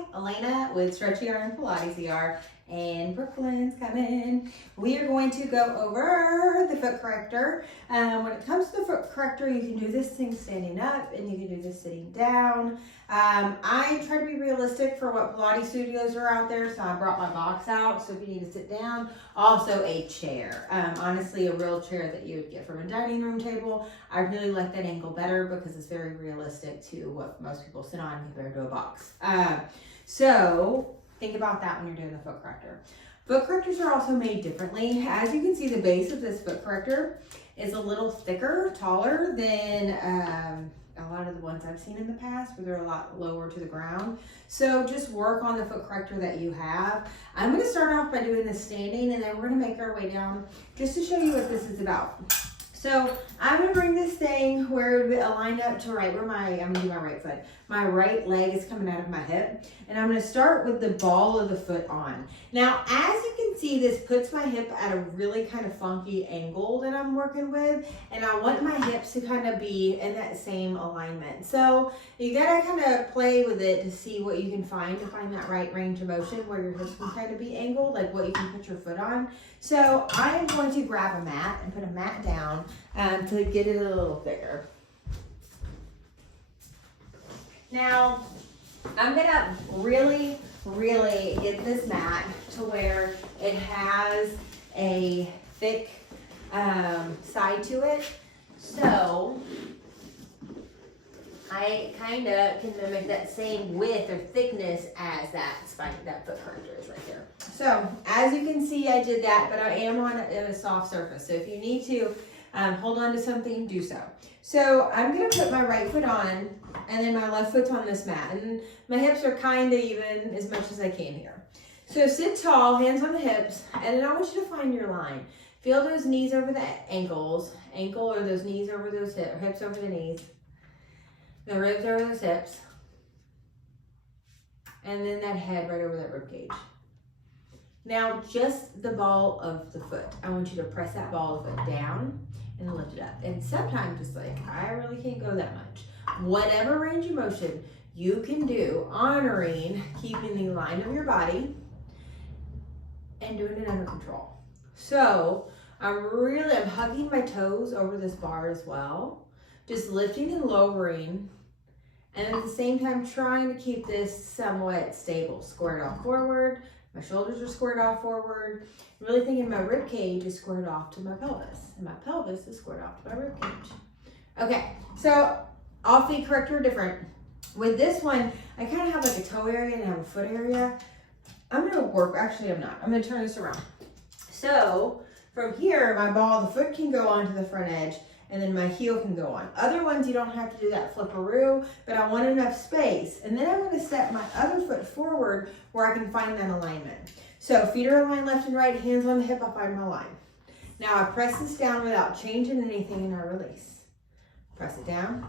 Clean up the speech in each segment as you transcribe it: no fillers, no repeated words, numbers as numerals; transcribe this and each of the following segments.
Hi, Elena with Stretchy Iron Pilates ER, and Brooklyn's coming. We are going to go over the foot corrector. When it comes to the foot corrector, you can do this thing standing up and you can do this sitting down. I try to be realistic for what Pilates studios are out there, so I brought my box out. So if you need to sit down, also a chair. Honestly, a real chair that you would get from a dining room table. I really like that angle better because it's very realistic to what most people sit on compared to a box. So think about that when you're doing the foot corrector. Foot correctors are also made differently. As you can see, the base of this foot corrector is a little thicker, taller than a lot of the ones I've seen in the past, where they're a lot lower to the ground. So just work on the foot corrector that you have. I'm going to start off by doing this standing, and then we're going to make our way down just to show you what this is about. So I'm going to bring this thing where it would be aligned up to right where I'm going to do my right foot. My right leg is coming out of my hip, and I'm going to start with the ball of the foot on. Now, as you can see, this puts my hip at a really kind of funky angle that I'm working with, and I want my hips to kind of be in that same alignment. So you got to kind of play with it to see what you can find to find that right range of motion where your hips can kind of be angled, like what you can put your foot on. So I'm going to grab a mat and put a mat down to get it a little thicker. Now, I'm gonna really get this mat to where it has a thick side to it. So I kind of can mimic that same width or thickness as that spine, that foot corrector is right there. So as you can see, I did that, but I am on a soft surface. So if you need to hold on to something, do so. So I'm gonna put my right foot on, and then my left foot's on this mat, and my hips are kind of even as much as I can here. So sit tall, hands on the hips, and then I want you to find your line. Feel those knees over the ankles, ankle or those knees over those hips over the knees, the ribs over those hips, and then that head right over that rib cage. Now, just the ball of the foot. I want you to press that ball of the foot down and lift it up. And sometimes it's like, I really can't go that much. Whatever range of motion you can do, honoring keeping the line of your body and doing it under control. So I'm hugging my toes over this bar as well, just lifting and lowering, and at the same time trying to keep this somewhat stable. Squared off forward, my shoulders are squared off forward. Really thinking my rib cage is squared off to my pelvis, and my pelvis is squared off to my rib cage. Okay, so all feet corrector are different. With this one, I kind of have like a toe area and I have a foot area. I'm gonna work, actually I'm not. I'm gonna turn this around. So from here, my ball of the foot can go onto the front edge, and then my heel can go on. Other ones, you don't have to do that flipperoo, but I want enough space. And then I'm gonna set my other foot forward where I can find that alignment. So feet are aligned left and right, hands on the hip, I find my line. Now I press this down without changing anything, and I release. Press it down,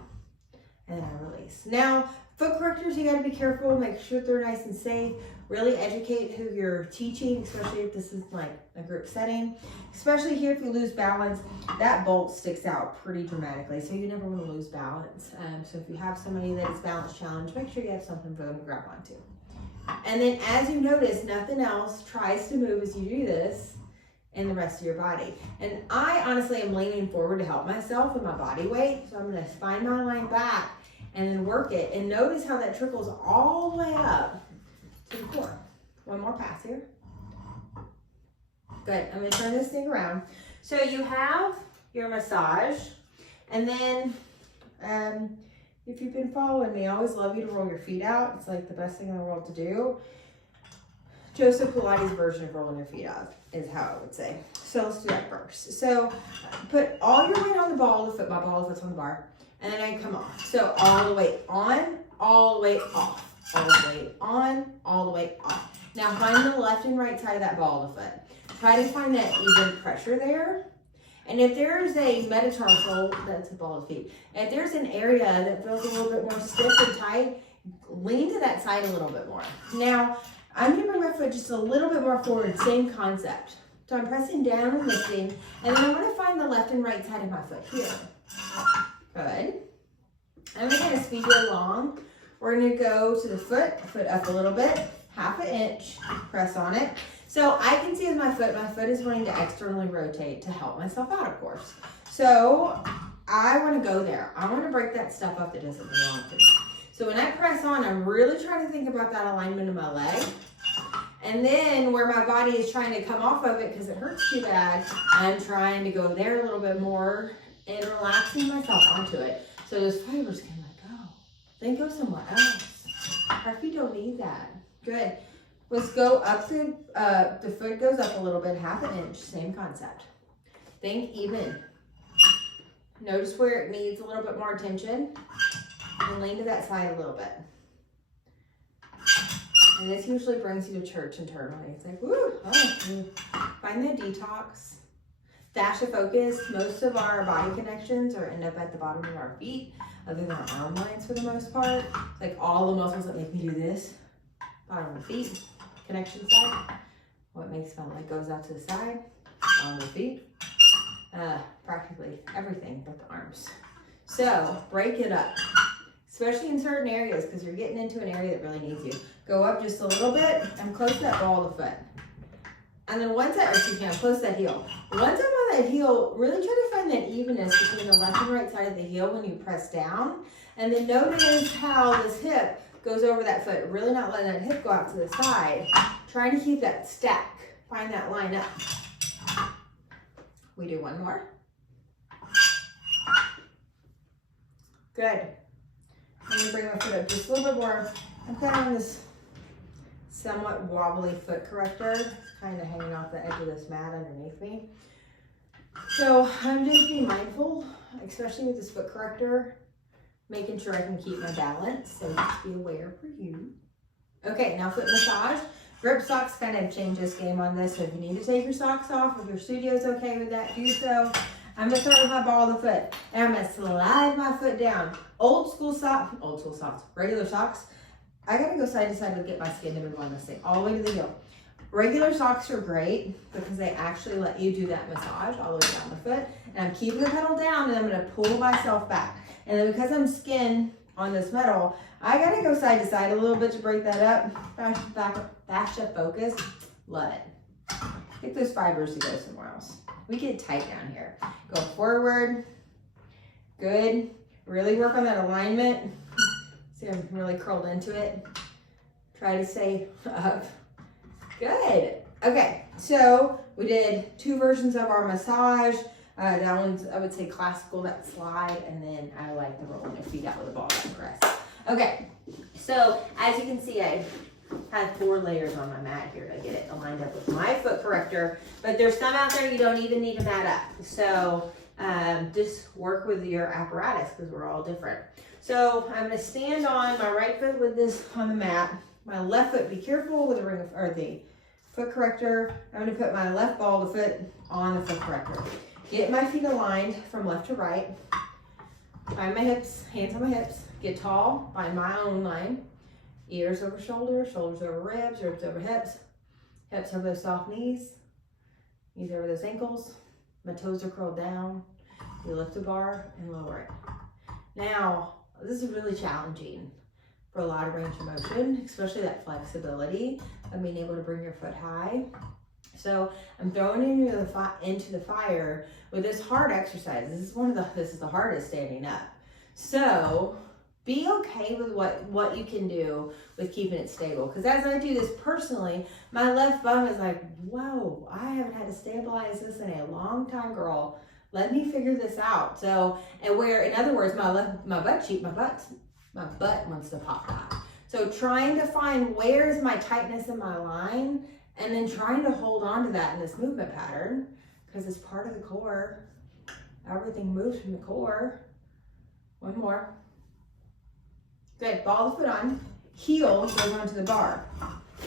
and then I release. Now, foot correctors, you gotta be careful, make sure they're nice and safe. Really educate who you're teaching, especially if this is like a group setting. Especially here, if you lose balance, that bolt sticks out pretty dramatically, so you never want to lose balance. So if you have somebody that is balance challenged, make sure you have something for them to grab onto. And then as you notice, nothing else tries to move as you do this in the rest of your body. And I honestly am leaning forward to help myself with my body weight, so I'm going to find my line back and then work it. And notice how that trickles all the way up to the core. One more pass here. Good. I'm going to turn this thing around. So you have your massage, and then if you've been following me, I always love you to roll your feet out. It's like the best thing in the world to do. Joseph Pilates' version of rolling your feet out is how I would say. So let's do that first. So put all your weight on the ball of the foot. My ball of the foot's on the bar. And then I come off. So all the way on, all the way off. All the way on, all the way off. Now find the left and right side of that ball of the foot. Try to find that even pressure there. And if there's a metatarsal, that's a ball of the feet. If there's an area that feels a little bit more stiff and tight, lean to that side a little bit more. Now, I'm gonna bring my foot just a little bit more forward, same concept. So I'm pressing down and lifting, and then I'm gonna find the left and right side of my foot here. Good. I'm gonna kind of speed it along We're gonna go to the foot up a little bit, 1/2 inch, press on it. So I can see with my foot is wanting to externally rotate to help myself out, of course. So I wanna go there. I wanna break that stuff up that doesn't belong to me. So when I press on, I'm really trying to think about that alignment of my leg. And then where my body is trying to come off of it because it hurts too bad, I'm trying to go there a little bit more and relaxing myself onto it. So those fibers can let go. Then go somewhere else. Our feet don't need that. Good. Let's go up the foot goes up a little bit, 1/2 inch, same concept. Think even. Notice where it needs a little bit more attention and lean to that side a little bit. And this usually brings you to church internally. It's like, woo, find that detox. Fascia focus. Most of our body connections end up at the bottom of our feet, other than our arm lines for the most part. It's like all the muscles that make me do this. Bottom of the feet, connection side. What makes my leg goes out to the side, bottom of the feet. Practically everything but the arms. So break it up. Especially in certain areas, because you're getting into an area that really needs you. Go up just a little bit and close that ball of the foot. And then I'm close to that heel. Once I'm on that heel, really try to find that evenness between the left and right side of the heel when you press down. And then notice how this hip goes over that foot. Really not letting that hip go out to the side. Trying to keep that stack. Find that line up. We do one more. Good. I'm gonna bring my foot up just a little bit more. I'm kind of on this somewhat wobbly foot corrector. It's kind of hanging off the edge of this mat underneath me. So I'm just being mindful, especially with this foot corrector, making sure I can keep my balance. So just be aware for you. Okay, now foot massage. Grip socks kind of change this game on this. So if you need to take your socks off, if your studio's okay with that, do so. I'm gonna start with my ball of the foot, and I'm gonna slide my foot down. Old school socks, regular socks. I gotta go side to side to get my skin to move on this thing, all the way to the heel. Regular socks are great because they actually let you do that massage all the way down the foot. And I'm keeping the pedal down, and I'm gonna pull myself back. And then because I'm skin on this metal, I gotta go side to side a little bit to break that up. Fascia focus, let it. Get those fibers to go somewhere else. We get tight down here. Go forward. Good. Really work on that alignment. See, I'm really curled into it. Try to stay up. Good. Okay, so we did 2 versions of our massage. That one's, I would say, classical, that slide, and then I like the rolling your feet out with a ball and press. Okay, so as you can see, I have 4 layers on my mat here to get it aligned up with my foot corrector, but there's some out there you don't even need to mat up. So just work with your apparatus because we're all different. So I'm gonna stand on my right foot with this on the mat. My left foot, be careful with the foot corrector. I'm gonna put my left ball of the foot on the foot corrector. Get my feet aligned from left to right. Find my hips, hands on my hips. Get tall, find my own line. Ears over shoulders, shoulders over ribs, ribs over hips. Hips over those soft knees. Knees over those ankles. My toes are curled down. You lift the bar and lower it. Now, this is really challenging for a lot of range of motion, especially that flexibility of being able to bring your foot high. So I'm throwing into the fire with this hard exercise. This is the hardest standing up. So be okay with what you can do with keeping it stable. Because as I do this personally, my left bum is like, whoa, I haven't had to stabilize this in a long time, girl. Let me figure this out. So, and where, in other words, my butt wants to pop out. So trying to find where's my tightness in my line, and then trying to hold on to that in this movement pattern, because it's part of the core. Everything moves from the core. One more. Good, ball the foot on. Heel goes onto the bar.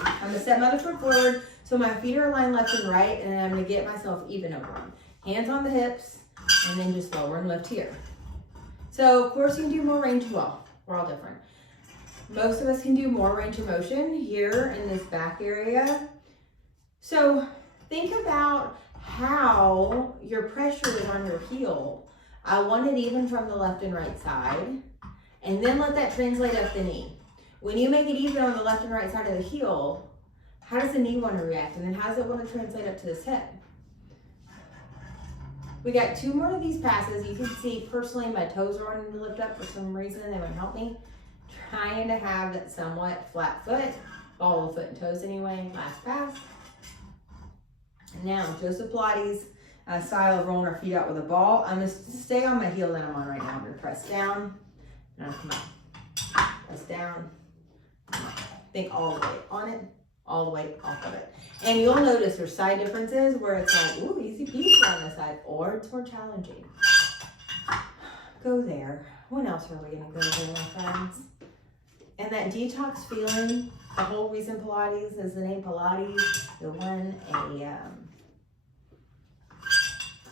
I'm gonna step my other foot forward so my feet are aligned left and right, and then I'm gonna get myself even over them. Hands on the hips, and then just lower and lift here. So of course you can do more range. Well, we're all different. Most of us can do more range of motion here in this back area. So think about how your pressure is on your heel. I want it even from the left and right side. And then let that translate up the knee. When you make it even on the left and right side of the heel, how does the knee want to react? And then how does it want to translate up to this hip? We got 2 more of these passes. You can see personally my toes are wanting to lift up for some reason. They would help me. Trying to have that somewhat flat foot, ball of foot and toes anyway. Last pass. Now, Joseph Pilates style of rolling our feet out with a ball. I'm going to stay on my heel that I'm on right now. I'm going to press down. Now come up. Press down. Come up. Think all the way on it, all the way off of it. And you'll notice there's side differences where it's like, ooh, easy peasy on this side, or it's more challenging. Go there. When else are we going to go there, my friends? And that detox feeling, the whole reason Pilates is the name Pilates, they won a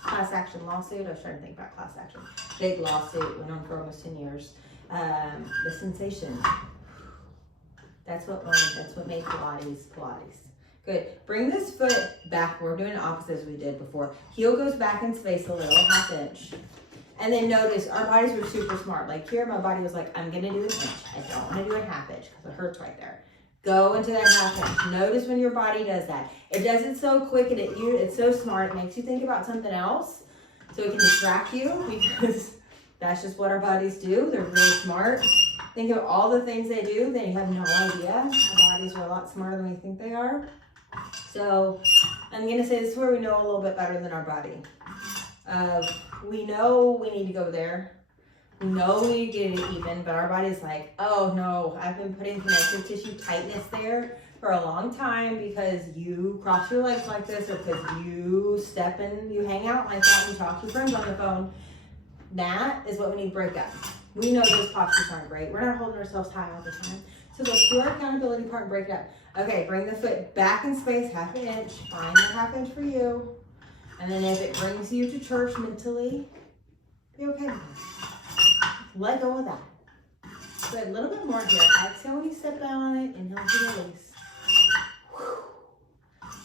class action lawsuit. I was trying to think about class action. Big lawsuit, went on for almost 10 years. The sensation. That's what won. That's what made Pilates Pilates. Good. Bring this foot back. We're doing the opposite as we did before. Heel goes back in space a little, 1/2 inch. And then notice our bodies were super smart. Like here, my body was like, I'm going to do an inch. I don't want to do a 1/2 inch because it hurts right there. Go into that 1/2 inch. Notice when your body does that. It does it so quick and it's so smart. It makes you think about something else so it can distract you because that's just what our bodies do. They're really smart. Think of all the things they do. They have no idea. Our bodies are a lot smarter than we think they are. So I'm going to say this is where we know a little bit better than our body. We know we need to go there. We know we need to get it even, but our body's like, oh no, I've been putting connective tissue tightness there for a long time because you cross your legs like this or because you step and you hang out like that and talk to your friends on the phone. That is what we need to break up. We know those postures aren't great. We're not holding ourselves high all the time. So go through our accountability part and break it up. Okay, bring the foot back in space, 1/2 inch. Find that 1/2 inch for you. And then if it brings you to church mentally, be okay with it. Let go of that. Good, a little bit more here. Exhale when you step down on it. Inhale to release.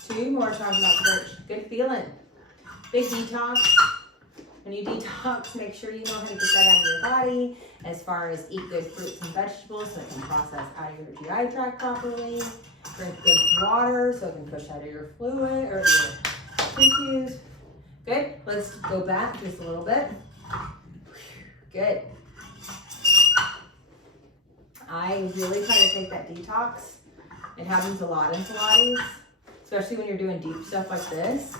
2 more talking about church. Good feeling. Big detox. When you detox, make sure you know how to get that out of your body as far as eat good fruits and vegetables so it can process out of your GI tract properly. Drink good water so it can push out of your fluid or your tissues. Good. Let's go back just a little bit. Good. I really try to take that detox. It happens a lot in Pilates, especially when you're doing deep stuff like this.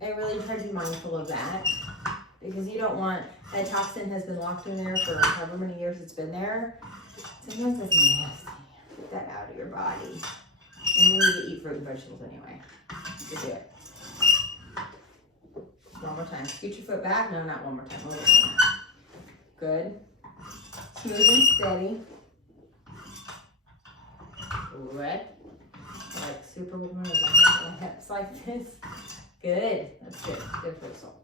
I really try to be mindful of that because you don't want, that toxin has been locked in there for however many years it's been there. Sometimes it's nasty. Get that out of your body. And you need to eat fruit and vegetables anyway to do it. One more time. Scoot your foot back. No, not one more time. One more time. Good. Smooth and steady. Good. Like Superwoman with my hips like this. Good. That's good. Good for the soul.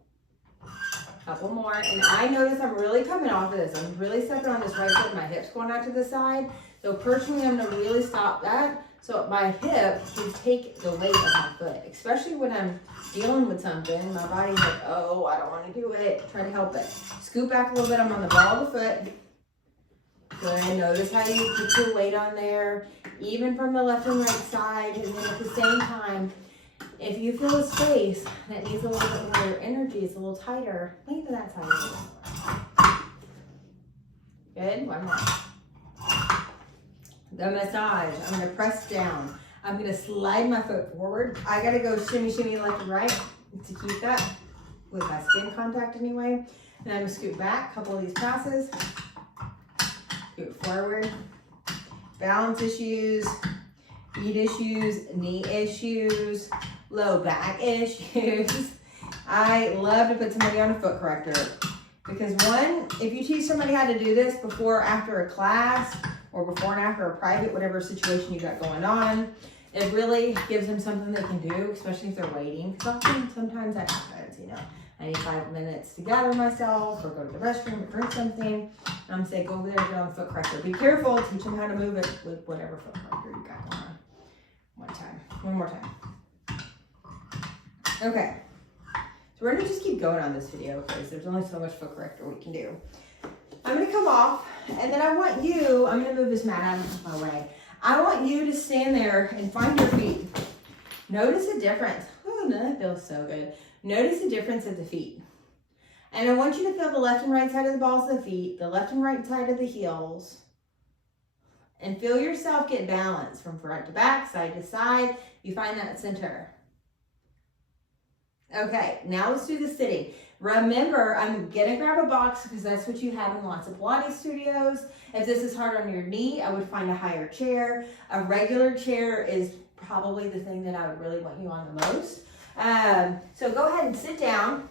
Couple more. And I notice I'm really coming off of this. I'm really stepping on this right foot. My hips going out to the side. So personally, I'm going to really stop that. So my hip can take the weight of my foot. Especially when I'm dealing with something. My body's like, oh, I don't want to do it. Try to help it. Scoot back a little bit. I'm on the ball of the foot. Good. Notice how you put your weight on there. Even from the left and right side. And then at the same time, if you feel a space that needs a little bit more energy, it's a little tighter, lean to that side a little more. Good. One more. The massage. I'm going to press down. I'm going to slide my foot forward. I got to go shimmy, shimmy left and right to keep that with my skin contact anyway. And I'm going to scoot back. A couple of these passes. Scoot forward. Balance issues. Feet issues. Knee issues. Low back issues. I love to put somebody on a foot corrector because one, if you teach somebody how to do this before or after a class or before and after a private, whatever situation you got going on, it really gives them something they can do, especially if they're waiting. Because sometimes that happens, you know. I need 5 minutes to gather myself or go to the restroom or drink something. I'm saying go over there and get on a foot corrector. Be careful, teach them how to move it with whatever foot corrector you got going on. One more time. Okay, so we're gonna just keep going on this video because there's only so much foot corrector we can do. I'm gonna come off, and then I want you, I'm gonna move this mat out of my way. I want you to stand there and find your feet. Notice the difference. Oh, that feels so good. Notice the difference of the feet. And I want you to feel the left and right side of the balls of the feet, the left and right side of the heels, and feel yourself get balanced from front to back, side to side. You find that center. Okay, now let's do the sitting. Remember, I'm gonna grab a box because that's what you have in lots of Pilates studios. If this is hard on your knee, I would find a higher chair. A regular chair is probably the thing that I would really want you on the most. So go ahead and sit down.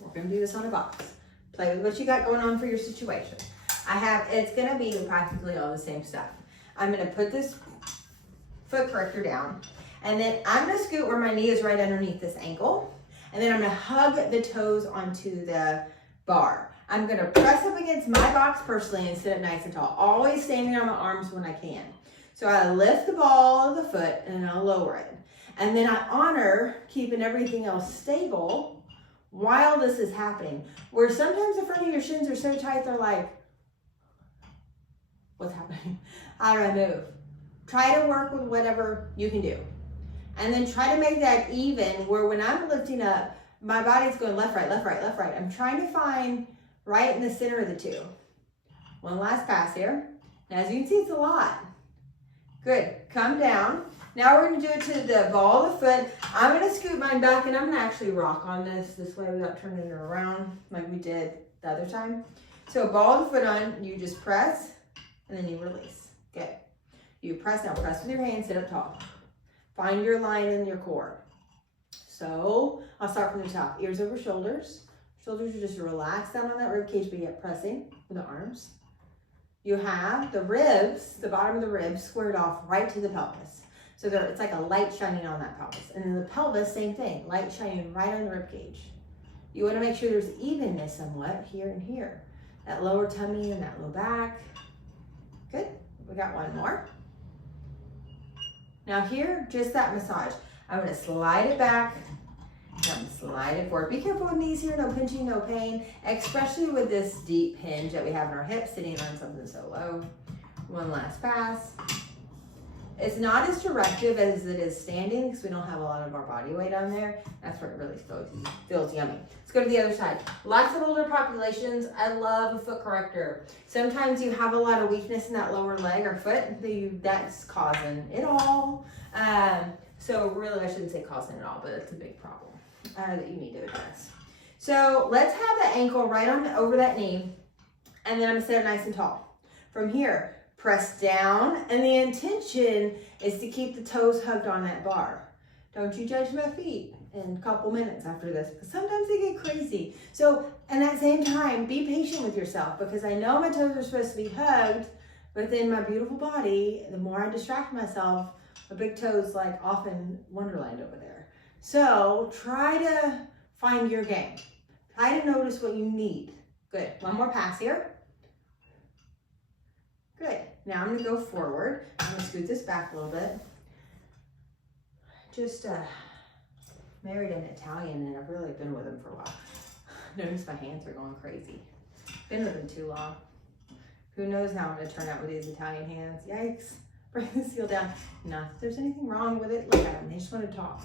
We're gonna do this on a box. Play with what you got going on for your situation. It's gonna be practically all the same stuff. I'm gonna put this foot corrector down, and then I'm gonna scoot where my knee is right underneath this ankle, and then I'm gonna hug the toes onto the bar. I'm gonna press up against my box personally and sit up nice and tall, always standing on my arms when I can. So I lift the ball of the foot and I'll lower it. And then I honor keeping everything else stable while this is happening. Where sometimes the front of your shins are so tight, they're like, what's happening? How do I move? Try to work with whatever you can do. And then try to make that even where when I'm lifting up, my body's going left, right, left, right, left, right. I'm trying to find right in the center of the two. One last pass here. Now, as you can see, it's a lot. Good, come down. Now we're gonna do it to the ball of the foot. I'm gonna scoot mine back and I'm gonna actually rock on this way without turning it around like we did the other time. So ball of the foot on, you just press and then you release. Good. You press, now press with your hands, sit up tall. Find your line in your core. So I'll start from the top, ears over shoulders. Shoulders are just relaxed down on that rib cage, but yet pressing with the arms. You have the ribs, the bottom of the ribs squared off right to the pelvis. So it's like a light shining on that pelvis. And then the pelvis, same thing, light shining right on the rib cage. You want to make sure there's evenness somewhat here and here. That lower tummy and that low back. Good, we got one more. Now here, just that massage. I'm gonna slide it back, I'm gonna slide it forward. Be careful with knees here, no pinching, no pain, especially with this deep hinge that we have in our hips, sitting on something so low. One last pass. It's not as directive as it is standing because we don't have a lot of our body weight on there. That's where it really feels yummy. Let's go to the other side. Lots of older populations, I love a foot corrector. Sometimes you have a lot of weakness in that lower leg or foot, that's causing it all. So really, I shouldn't say causing it all, but it's a big problem that you need to address. So let's have the ankle right on over that knee, and then I'm gonna sit up nice and tall. From here, press down, and the intention is to keep the toes hugged on that bar. Don't you judge my feet in a couple minutes after this, because sometimes they get crazy. So, and at the same time, be patient with yourself, because I know my toes are supposed to be hugged, but then my beautiful body, the more I distract myself, my big toes like off in Wonderland over there. So try to find your game. Try to notice what you need. Good, one more pass here. Good. Now I'm going to go forward. I'm going to scoot this back a little bit. Just married an Italian, and I've really been with him for a while. Notice my hands are going crazy. Been with him too long. Who knows how I'm going to turn out with these Italian hands. Yikes. Bring this heel down. Not that there's anything wrong with it. Look at them. They just want to talk.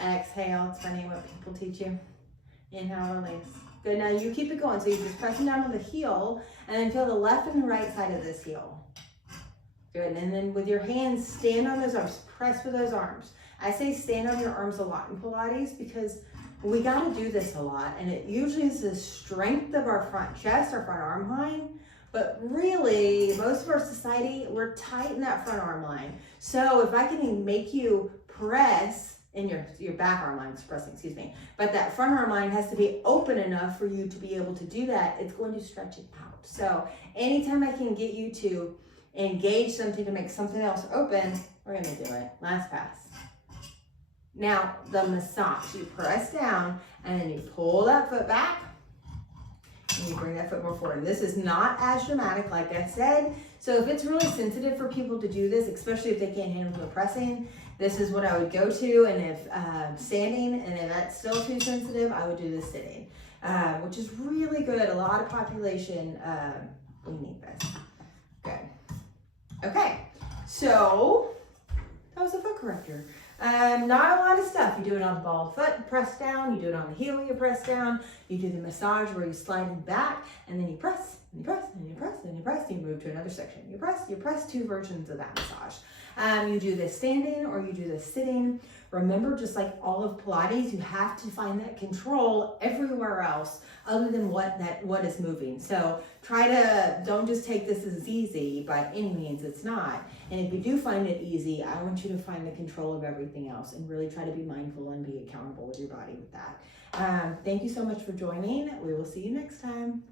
Exhale. It's funny what people teach you. Inhale, release. Good, now you keep it going. So you're just pressing down on the heel, and then feel the left and the right side of this heel. Good, and then with your hands, stand on those arms, press with those arms. I say stand on your arms a lot in Pilates because we gotta do this a lot, and it usually is the strength of our front chest, our front arm line, but really, most of our society, we're tight in that front arm line. So if I can make you press, in your back arm line is pressing, excuse me. But that front arm line has to be open enough for you to be able to do that. It's going to stretch it out. So anytime I can get you to engage something to make something else open, we're gonna do it. Last pass. Now the massage, you press down and then you pull that foot back and you bring that foot more forward. This is not as dramatic, like I said. So if it's really sensitive for people to do this, especially if they can't handle the pressing, this is what I would go to. And if standing, and if that's still too sensitive, I would do this sitting. which is really good. A lot of population, we need this. Good. Okay, so that was a foot corrector. Not a lot of stuff. You do it on the ball of the foot, press down. You do it on the heel, you press down. You do the massage where you slide it back, and then you press, and you press, and you press, and you press, and you move to another section. You press 2 versions of that massage. You do this standing or you do this sitting. Remember, just like all of Pilates, you have to find that control everywhere else other than what is moving. So don't just take this as easy. By any means, it's not. And if you do find it easy, I want you to find the control of everything else and really try to be mindful and be accountable with your body with that. Thank you so much for joining. We will see you next time.